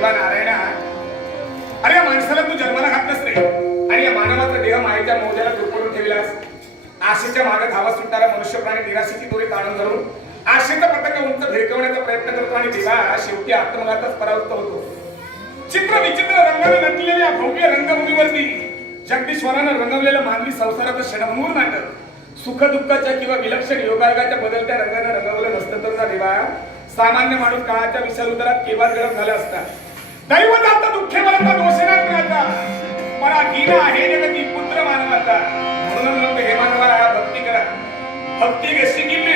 देवा नारायणा, अरे या माणसाला तू जन्माला घातलंस रे, आणि या मानवाचा देह मायेच्या मोजाला दुर्पडून ठेवलास. आशेच्या मागे धावा सुटणारा मनुष्य प्राणी निराशेची दोरी ताणून धरून आशेचा पताका उंच भिरकवण्याचा प्रयत्न करतो आणि देवा शेवटी आत्मघातच परावृत्त होतो. चित्र विचित्र रंगाने नटलेल्या भव्य रंगभूमीवरती जगदीश्वरानं रंगवलेलं मानवी संसाराचं क्षणभंगूर नाटक सुख दुःखाच्या किंवा विलक्षण योगायोगाच्या बदलत्या रंगाने रंगवलं नसतं तर ना देवा, सामान्य माणूस काळाच्या विषारुदरात केवळ गळत झाला असता. दैव जात दुःखे मरता दोषेना कुणाचा, परा दीन आहे जगती पुत्र मानवाचा. म्हणून म्हणतो हे मानवा भक्ती करा. भक्ती कशी केली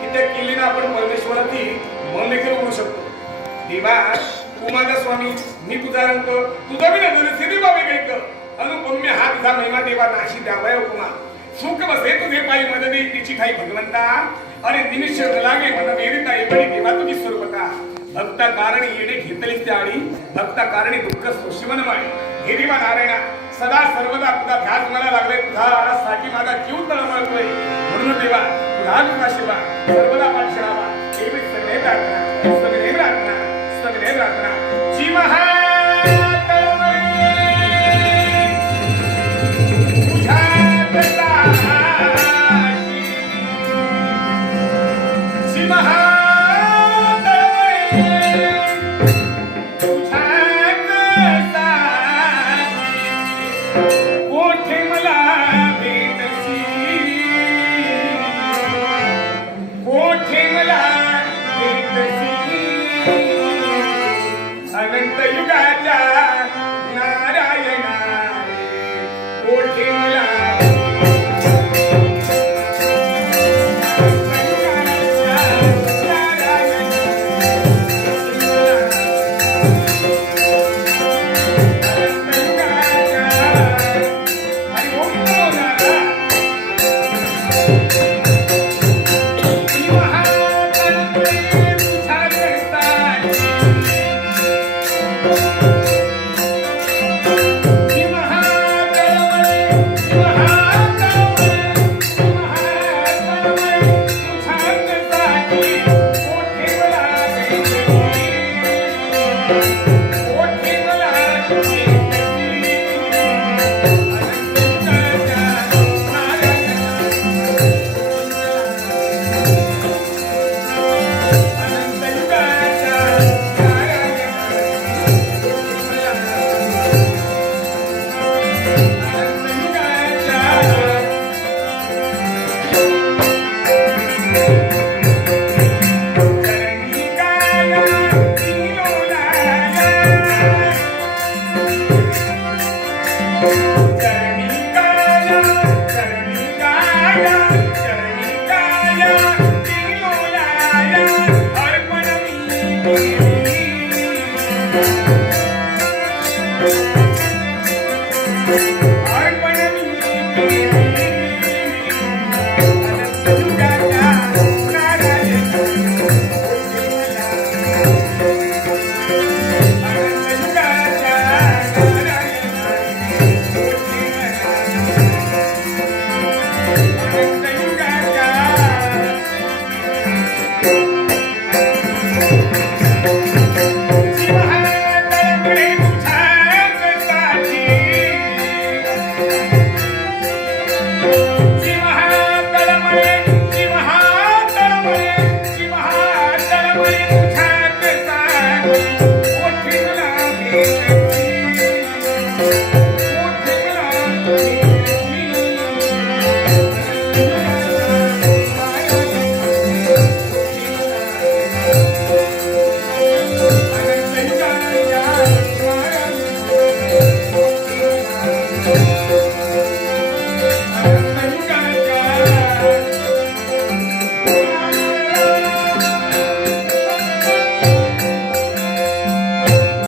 की त्या केलीनं आपण परमेश्वराची मन देखील होऊ शकतो. देवा तू माझा स्वामी, मी तुझा रंग, तुझा मी नजर सिरी बाबी गैक अनुपम्य हा तुझा महिमा देवा नाशी द्यावया उपमा. सुख बसे तुझे पायी मदनी तिची ठाई भगवंता, अरे निमिष लागे मन वेरिता एवढी देवा तुझी स्वरूपता. भक्ता कारणी येणे घेतलीस त्या आडी, भक्ता कारणी दुःख सोशिवन माळी. हे देवा नारायणा, सदा सर्वदा तुझा ध्यास मला लागले, तुझा साठी माझा जीव तळमळतोय. म्हणून देवा तुझा तुझा शिवा सर्वदा पाठशरावा. एवढी सगळे प्रार्थना, सगळे प्रार्थना, सगळे प्रार्थना. जीव हा अनंत युगाच्या नारायणा कोठे मला Thank you.